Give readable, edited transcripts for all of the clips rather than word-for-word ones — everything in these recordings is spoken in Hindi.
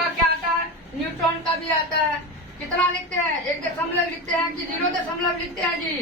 आपका क्या आता है, न्यूट्रॉन का भी आता है। कितना लिखते हैं, 1 लिखते हैं कि 0 लिखते हैं जी?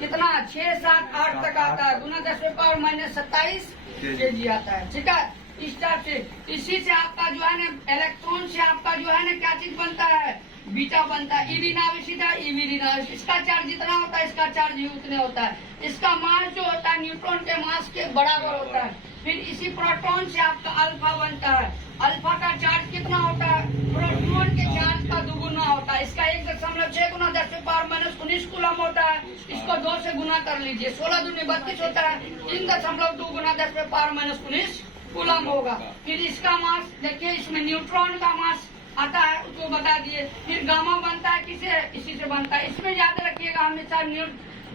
कितना 6, 7, 8 तक आता है। 10⁻⁻27 kg आता है। ठीक है, इस टाइप से इसी से आपका जो है ना इलेक्ट्रॉन से आपका जो है ना क्या चीज बनता है, बीटा बनता है। ईवी नाविसिता ईवी ऋणाविसिता, इसका चार्ज जितना होता है इसका चार्ज ही उतने होता है। इसका मास जो होता है न्यूट्रॉन के मास के बराबर होता है। फिर इसी प्रोटॉन से आपका अल्फा बनता है। अल्फा का चार्ज कितना होता है, प्रोटॉन के चार्ज का दुगुना होता है। इसका 1.6 गुना 10⁻⁻19 कूलम होता है। इसको 2 से गुना कर लीजिए, 16 दूनी 32 होता है। 3.2 गुना 10⁻⁻19 कूलम होगा। फिर इसका मास देखिए, इसमें न्यूट्रॉन का मास आता है, उसको बता दिए। फिर गामा बनता है किसे, इसी से बनता है। इसमें याद रखिएगा हमेशा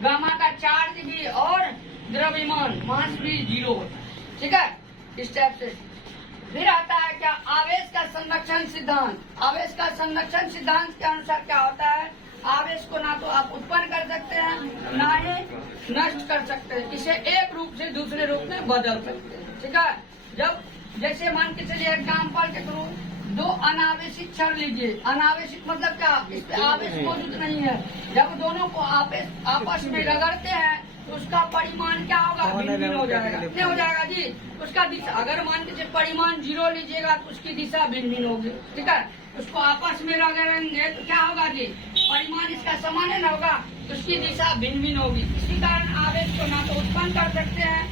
गामा का चार्ज भी और द्रव्यमान मास भी 0 होता है। ठीक है, इस टाइप से। फिर आता है क्या, आवेश का संरक्षण सिद्धांत। आवेश का संरक्षण सिद्धांत के अनुसार क्या होता है, आवेश को ना तो आप उत्पन्न कर सकते हैं ना ही नष्ट कर सकते हैं। इसे एक रूप से दूसरे रूप में बदल सकते हैं। ठीक है, जब जैसे मान के चलिए एग्जाम्पल के थ्रू 2 अनावेशित क्षण लीजिए। अनावेशित मतलब क्या, इस पे आवेश मौजूद नहीं है। जब दोनों को आपस में रगड़ते हैं तो उसका परिमाण क्या होगा, भिन्न हो जाएगा। कितने हो जाएगा जी, उसका दिशा, अगर मान के परिमाण 0 लीजिएगा तो उसकी दिशा भिन्न होगी। ठीक है, उसको आपस में रगड़ेंगे तो क्या होगा जी, परिमाण इसका समान है ना होगा, उसकी दिशा भिन्न होगी। इसी कारण आवेश को ना तो उत्पन्न कर सकते हैं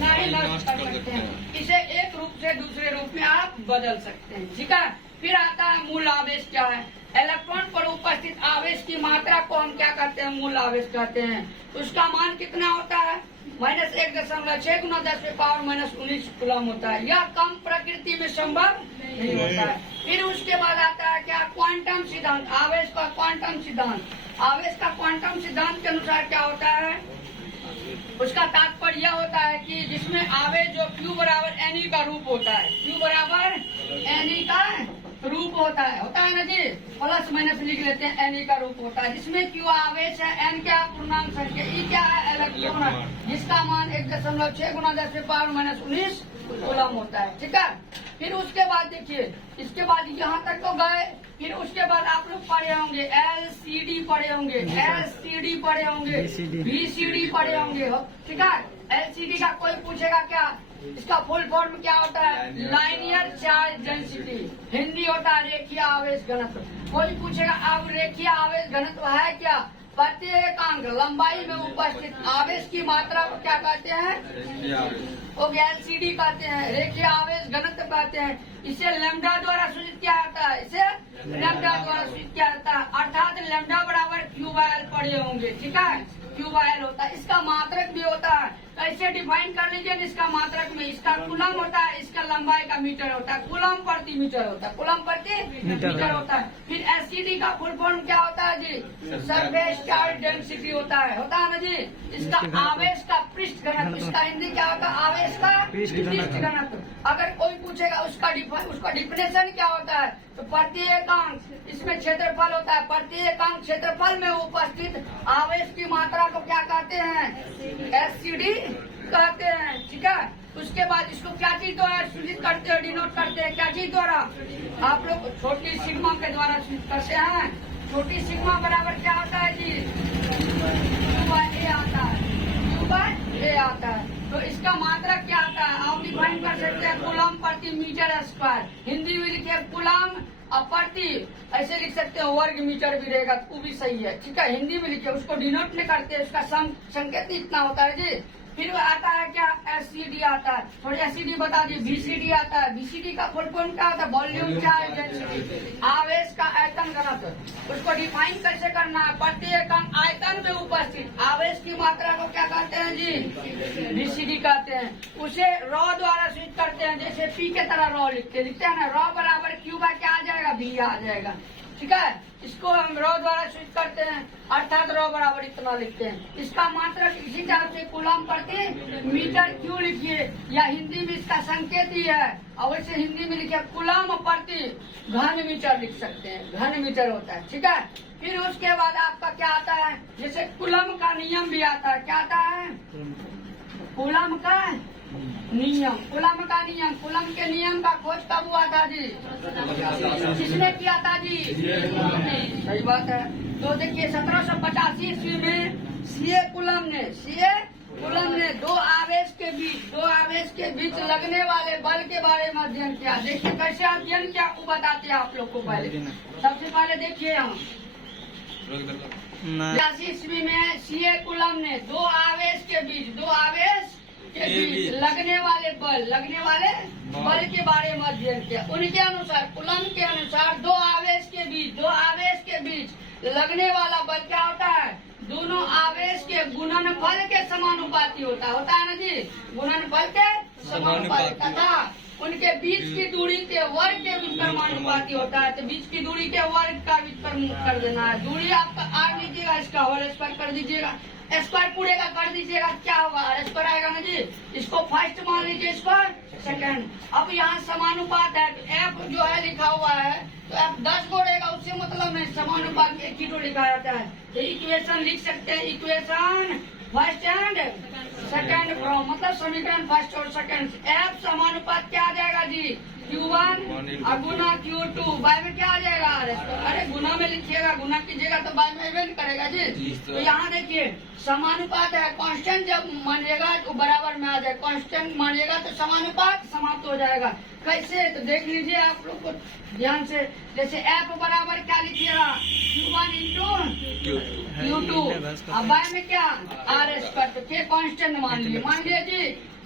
ना ही नष्ट कर सकते हैं। इसे एक रूप से दूसरे रूप में आप बदल सकते हैं। ठीक है, फिर आता है मूल आवेश क्या है। इलेक्ट्रॉन पर उपस्थित आवेश की मात्रा को हम क्या कहते हैं, मूल आवेश कहते हैं। उसका मान कितना होता है, -1.6 गुना 10⁻⁻19 कूलम होता है। यह कम प्रकृति में संभव नहीं होता है। फिर उसके बाद आता है क्या, क्वांटम सिद्धांत। आवेश का क्वांटम सिद्धांत। आवेश का क्वांटम सिद्धांत के अनुसार क्या होता है, उसका तात्पर्य यह होता है कि जिसमें आवेश जो Q बराबर Ne का रूप होता है, Q बराबर Ne का रूप होता है ना जी, प्लस माइनस लिख लेते हैं, Ne का रूप होता है। जिसमें Q आवेश है, N क्या पूर्णांक संख्या, E क्या है इलेक्ट्रॉन है, जिसका मान 1.6 गुना 10⁻⁻19 कूलम होता है। ठीक है, फिर उसके बाद देखिए, इसके बाद यहाँ तक तो गए। फिर उसके बाद आप लोग पढ़े होंगे LCD पढ़े होंगे, LCD पढ़े होंगे, VCD पढ़े होंगे। ठीक है, LCD का कोई पूछेगा क्या, इसका फुल फॉर्म क्या होता है, लाइनियर चार्ज डेंसिटी। हिंदी होता है रेखीय आवेश घनत्व। कोई पूछेगा अब रेखीय आवेश घनत्व है क्या, प्रत्येकांक लंबाई में उपस्थित आवेश की मात्रा को क्या कहते हैं, वो LCD कहते हैं, रेखीय आवेश घनत्व कहते हैं। इसे लैम्डा द्वारा सूचित किया जाता है, इसे लैम्डा द्वारा सूचित किया जाता है। अर्थात लैम्डा बराबर Q/L पढ़े होंगे। ठीक है, Q/L होता है। इसका मात्रक भी होता है, कैसे डिफाइन कर लीजिए, इसका मात्रक में इसका कूलम होता है, इसका लंबाई का मीटर होता है, कूलम प्रति मीटर होता है, कूलम प्रति मीटर होता है। फिर SCD का फुल फॉर्म क्या होता है जी, सरफेस चार्ज डेंसिटी होता है ना जी। इसका आवेश का पृष्ठ घनत्व, इसका हिंदी क्या होता है, आवेश का पृष्ठ घनत्व। अगर कोई पूछेगा उसका डिफिनेशन क्या होता है, तो प्रत्येकांक, इसमें क्षेत्रफल होता है, प्रत्येकांक क्षेत्रफल में उपस्थित आवेश की मात्रा को क्या कहते हैं, SCD कहते हैं। ठीक है, उसके बाद इसको क्या चीज द्वारा सूचित करते हैं, डिनोट करते हैं, क्या चीज द्वारा, आप लोग छोटी सिग्मा के द्वारा सूचित करते हैं। छोटी सिग्मा बराबर क्या होता है जी, Q/A आता है, Q/A आता है। तो इसका मात्रक क्या आता है, आप डिफाइन कर सकते हैं, कूलम प्रति मीटर स्क्वायर। हिंदी में लिखिए कूलम प्रति, ऐसे लिख सकते हैं, वर्ग मीटर भी रहेगा तो भी सही है। ठीक है, हिंदी में लिखिए, उसको डिनोट नहीं करते, उसका संकेत इतना होता है जी। फिर आता है क्या, SCD आता है। थोड़ी SCD बता दी। VCD आता है। VCD का फुल फॉर्म क्या होता है, वॉल्यूम चार्ज डेंसिटी, आवेश का आयतन घनत्व। उसको डिफाइन कैसे करना है, प्रत्येक आयतन में उपस्थित आवेश की मात्रा को क्या कहते हैं जी, VCD कहते हैं। उसे रॉ द्वारा सूचित करते हैं, जैसे P के तरह रॉ लिखते हैं ना, रॉ बराबर Q/ क्या आ जाएगा, V आ जाएगा। ठीक है, इसको हम रॉ द्वारा सूचित करते हैं, अर्थात रॉ बराबर इतना लिखते हैं। इसका मात्रक इसी तरह से कूलम प्रति मीटर क्यों लिखिए, या हिंदी में इसका संकेत ही है, और वैसे हिंदी में लिखिए कूलम प्रति घन मीटर लिख सकते हैं, घन मीटर होता है। ठीक है, फिर उसके बाद आपका क्या आता है, जैसे कूलम का नियम भी आता है, क्या आता है, कूलम का नियम, कूलम का नियम, कूलम के नियम का खोज कब हुआ था जी? किसने किया था जी? सही बात है। तो देखिए 1785 ईस्वी में सीए कूलम ने दो आवेश के बीच लगने वाले बल के बारे में अध्ययन किया। देखिए कैसे अध्ययन किया वो बताते हैं आप लोग को। पहले सबसे पहले देखिए हम 85 ईस्वी में सीए कूलम ने दो आवेश के बीच लगने वाले बल के बारे में अध्ययन किया। उनके अनुसार, कूलम के अनुसार दो आवेश के बीच लगने वाला बल क्या होता है? दोनों आवेश के गुणनफल के समानुपाती होता है ना जी? गुणनफल के समानुपाती तथा उनके बीच की दूरी के वर्ग के व्युत्क्रमानुपाती होता है। तो बीच की दूरी के वर्ग का व्युत्क्रम कर देना है। दूरी आपका आर लीजिएगा, इसका होल स्क्वायर कर दीजिएगा, स्क्वायर पूरे का कर दीजिएगा, क्या होगा? आर स्क्वायर आएगा ना जी? इसको फर्स्ट मान लीजिए, इसको सेकंड। अब यहाँ समानुपात है, तो एफ जो है लिखा हुआ है, तो एफ 10 को रहेगा, उससे मतलब नहीं, समानुपात एक ही तो लिखा जाता है। तो इक्वेशन लिख सकते हैं, equation first and second from, मतलब समीकरण फर्स्ट और सेकंड। एफ समानुपात क्या आ जाएगा जी? Q1 और गुना Q2, बाय में क्या आ जाएगा? अरे गुना में लिखिएगा, गुना कीजिएगा तो बाय में इवेंट करेगा जी। तो यहाँ देखिए समानुपात है, कांस्टेंट जब मानिएगा तो बराबर में आ जाए, कांस्टेंट मानिएगा तो समानुपात समाप्त हो जाएगा। कैसे? तो देख लीजिए आप लोग को ध्यान से। जैसे एफ बराबर क्या लिखिएगा? Q1 इंटू Q2, अब बाय में क्या? R square. तो के कांस्टेंट मान लिए जी।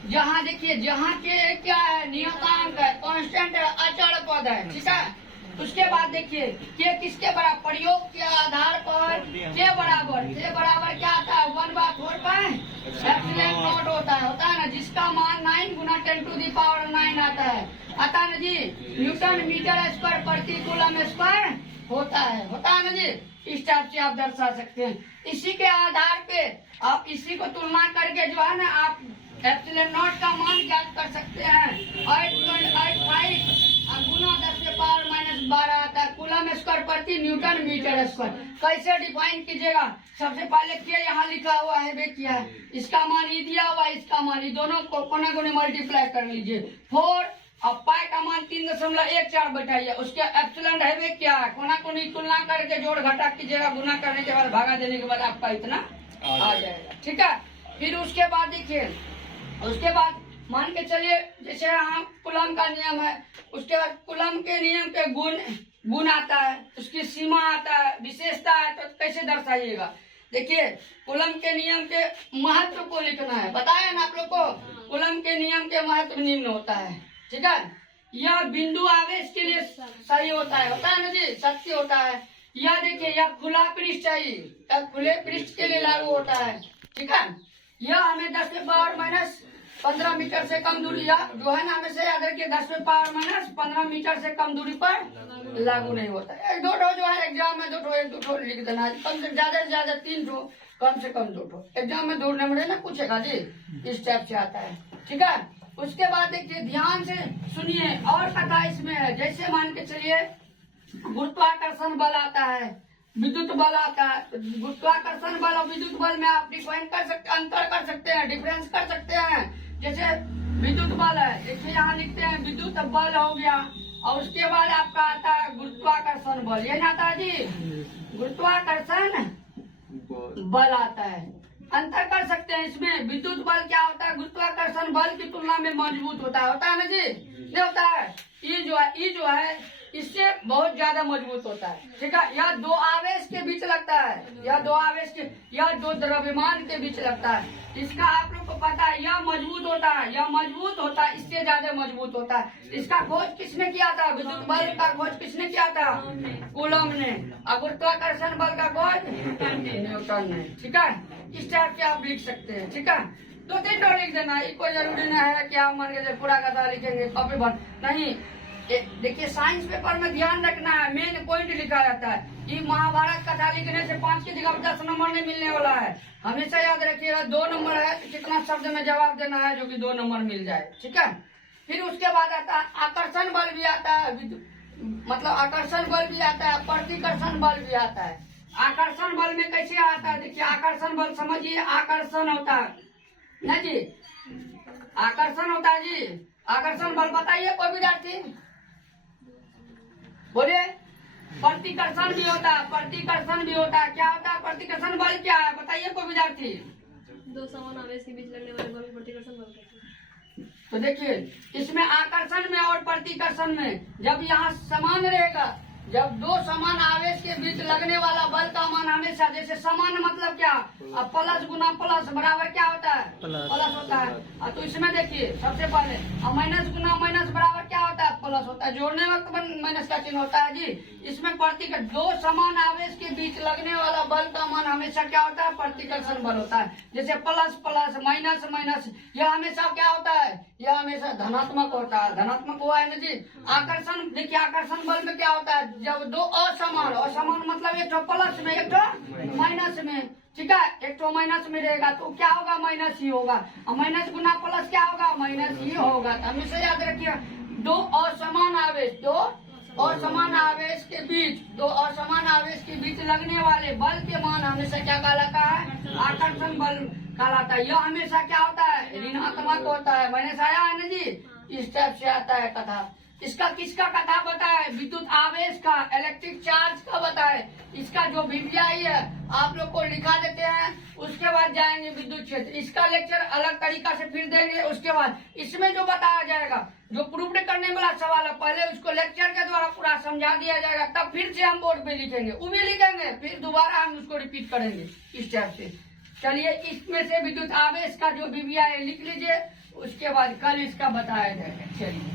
जहाँ देखिए, जहाँ के क्या है? नियतांक है, कांस्टेंट है, अचल पद है, ठीक है। उसके बाद देखिए के किसके बराबर? प्रयोग के आधार पर के बराबर क्या आता है? 1/4 पाई एप्सिलॉन नॉट होता है ना, जिसका मान 9 गुना 10⁹9 आता है ना जी। न्यूटन मीटर स्क्वायर प्रति कूलम स्क्वायर होता है ना जी। इस टाइप से आप दर्शा सकते हैं। इसी के आधार पे आप इसी को तुलना करके जो है ना, आप एप्सिलॉन नॉट का मान ज्ञात कर सकते हैं। 8.85 गुना 10⁻⁻12 आता है कूलम स्क्वायर प्रति न्यूटन मीटर स्क्वायर। कैसे डिफाइन कीजिएगा? सबसे पहले के यहाँ लिखा हुआ है, वे किया है, इसका मान ही दिया हुआ है, इसका मान ही, दोनों को कोना कोने मल्टीप्लाई कर लीजिए। 4 और पाई का मान 3.14 बैठाइए। उसके एप्सिलॉन है वे क्या है, कोना कोनी तुलना करके जोड़ घटा कीजिएगा, गुना करने के बाद भागा देने के बाद आपका इतना आ जाएगा, ठीक है। फिर उसके बाद देखिए, उसके बाद मान के चलिए जैसे यहाँ कूलम का नियम है, उसके बाद कूलम के नियम के गुण आता है, उसकी सीमा आता है, विशेषता है, तो कैसे दर्शाइएगा? देखिए कूलम के नियम के महत्व को लिखना है, बताया ना आप लोग को। कूलम के नियम के महत्व निम्न होता है, ठीक है। यह बिंदु आवेश के लिए सही होता है ना जी, सत्य होता है। यह देखिए, यह खुला पृष्ठ है, यह खुले पृष्ठ के लिए लागू होता है, ठीक है। यह हमें 10⁻⁻15 मीटर से कम दूरी जो है ना, हमें से याद रखिए 10⁻⁻15 मीटर से कम दूरी पर लागू नहीं होता है। एक दो ठो जो है एग्जाम में दो ठो लिख देना है, कम से ज्यादा 3 ठो, कम से कम 2 ठो। एग्जाम में 2 नंबर ना पूछेगा जी, इस टाइप से आता है, ठीक है। उसके बाद देखिए ध्यान से सुनिए, और कथा इसमें है। जैसे मान के चलिए गुरुत्वाकर्षण बल आता है, विद्युत बल आता है। गुरुत्वाकर्षण बल और विद्युत बल में आप डिफाइन कर सकते, अंतर कर सकते हैं, डिफरेंस कर सकते हैं। जैसे विद्युत बल है, देखिए यहाँ लिखते हैं विद्युत बल हो गया, और उसके बाद आपका आता है गुरुत्वाकर्षण बल। ये आता है जी, गुरुत्वाकर्षण बल आता है। अंतर कर सकते हैं इसमें। विद्युत बल क्या होता है? गुरुत्वाकर्षण बल की तुलना में मजबूत होता है ना जी, नहीं होता है। ये जो है इससे बहुत ज्यादा मजबूत होता है, ठीक है। यह 2 आवेश के बीच लगता है, यह 2 द्रव्यमान के बीच लगता है। इसका आप लोग को पता है, यह मजबूत होता है, इससे ज्यादा मजबूत होता है। इसका खोज किसने किया था? विद्युत बल का खोज किसने किया था? कूलम ने। और गुरुत्वाकर्षण बल का खोज न्यूटन ने, ठीक है। इस टाइप से आप लिख सकते हैं, ठीक है। 2-3 ठो लिख देना, कोई जरूरी नहीं है कि आप मान के पूरा कथा लिखेंगे कॉपी भर नहीं। देखिए साइंस पेपर में ध्यान रखना है, मेन पॉइंट लिखा जाता है। ये महाभारत कथा लिखने से 5 की जगह 10 नंबर नहीं मिलने वाला है, हमेशा याद रखिएगा। 2 नंबर है तो कितना शब्द में जवाब देना है जो कि 2 नंबर मिल जाए, ठीक है। फिर उसके बाद आता है आकर्षण बल भी आता है, मतलब आकर्षण बल भी आता है, प्रतिकर्षण बल भी आता है। आकर्षण बल में कैसे आता है? देखिए आकर्षण बल समझिए, आकर्षण होता है ना जी, आकर्षण होता है जी। आकर्षण बल बताइए कोई विद्यार्थी बोलिए। प्रतिकर्षण भी होता है, प्रतिकर्षण भी होता है। क्या होता है प्रतिकर्षण बल? क्या है बताइए कोई विद्यार्थी। दो समान आवेश के बीच लगने वाले बल को प्रतिकर्षण बल कहते हैं। तो देखिए इसमें आकर्षण में और प्रतिकर्षण में जब यहाँ समान रहेगा, जब दो समान आवेश के बीच लगने वाला बल का मान हमेशा, जैसे समान मतलब क्या, अब प्लस गुना प्लस बराबर क्या होता है, प्लस होता है। तो इसमें देखिए सबसे पहले अब माइनस गुना माइनस बराबर क्या होता है, प्लस होता है। जोड़ने वक्त माइनस का चिन्ह होता है जी। इसमें प्रतिकर्षण, दो समान आवेश के बीच लगने वाला बल का मान हमेशा क्या होता है, प्रतिकर्षण बल होता है। जैसे प्लस प्लस माइनस माइनस, यह हमेशा क्या होता है, यह हमेशा धनात्मक होता है। धनात्मक हुआ है ना जी। आकर्षण देखिए, आकर्षण बल में क्या होता है, जब दो असमान, असमान मतलब एक तो प्लस में एक तो माइनस में, ठीक है, एक तो माइनस में रहेगा तो क्या होगा, माइनस ही होगा। और माइनस गुना प्लस क्या होगा, माइनस ही होगा। तो हमेशा याद रखिए दो असमान आवेश, दो असमान आवेश के बीच, दो असमान आवेश के बीच लगने वाले बल के मान हमेशा क्या कहलाता है, आकर्षण बल कहलाता है। यह हमेशा क्या होता है, ऋणात्मक होता है। मैंने आया है ना जी, इस टाइप से आता है कथा। इसका किसका कथा बताए, विद्युत आवेश का, इलेक्ट्रिक चार्ज का बताए। इसका जो वीवीआई है आप लोग को लिखा देते हैं, उसके बाद जाएंगे विद्युत क्षेत्र। इसका लेक्चर अलग तरीका से फिर देंगे। उसके बाद इसमें जो बताया जाएगा, जो प्रूफ करने वाला सवाल है, पहले उसको लेक्चर के द्वारा पूरा समझा दिया जाएगा, तब फिर से हम बोर्ड पे लिखेंगे, वो भी लिखेंगे, फिर दोबारा हम उसको रिपीट करेंगे इस टाइप से। चलिए इसमें से विद्युत आवेश का जो वीवीआई लिख लीजिए, उसके बाद कल इसका बताया जाएगा। चलिए।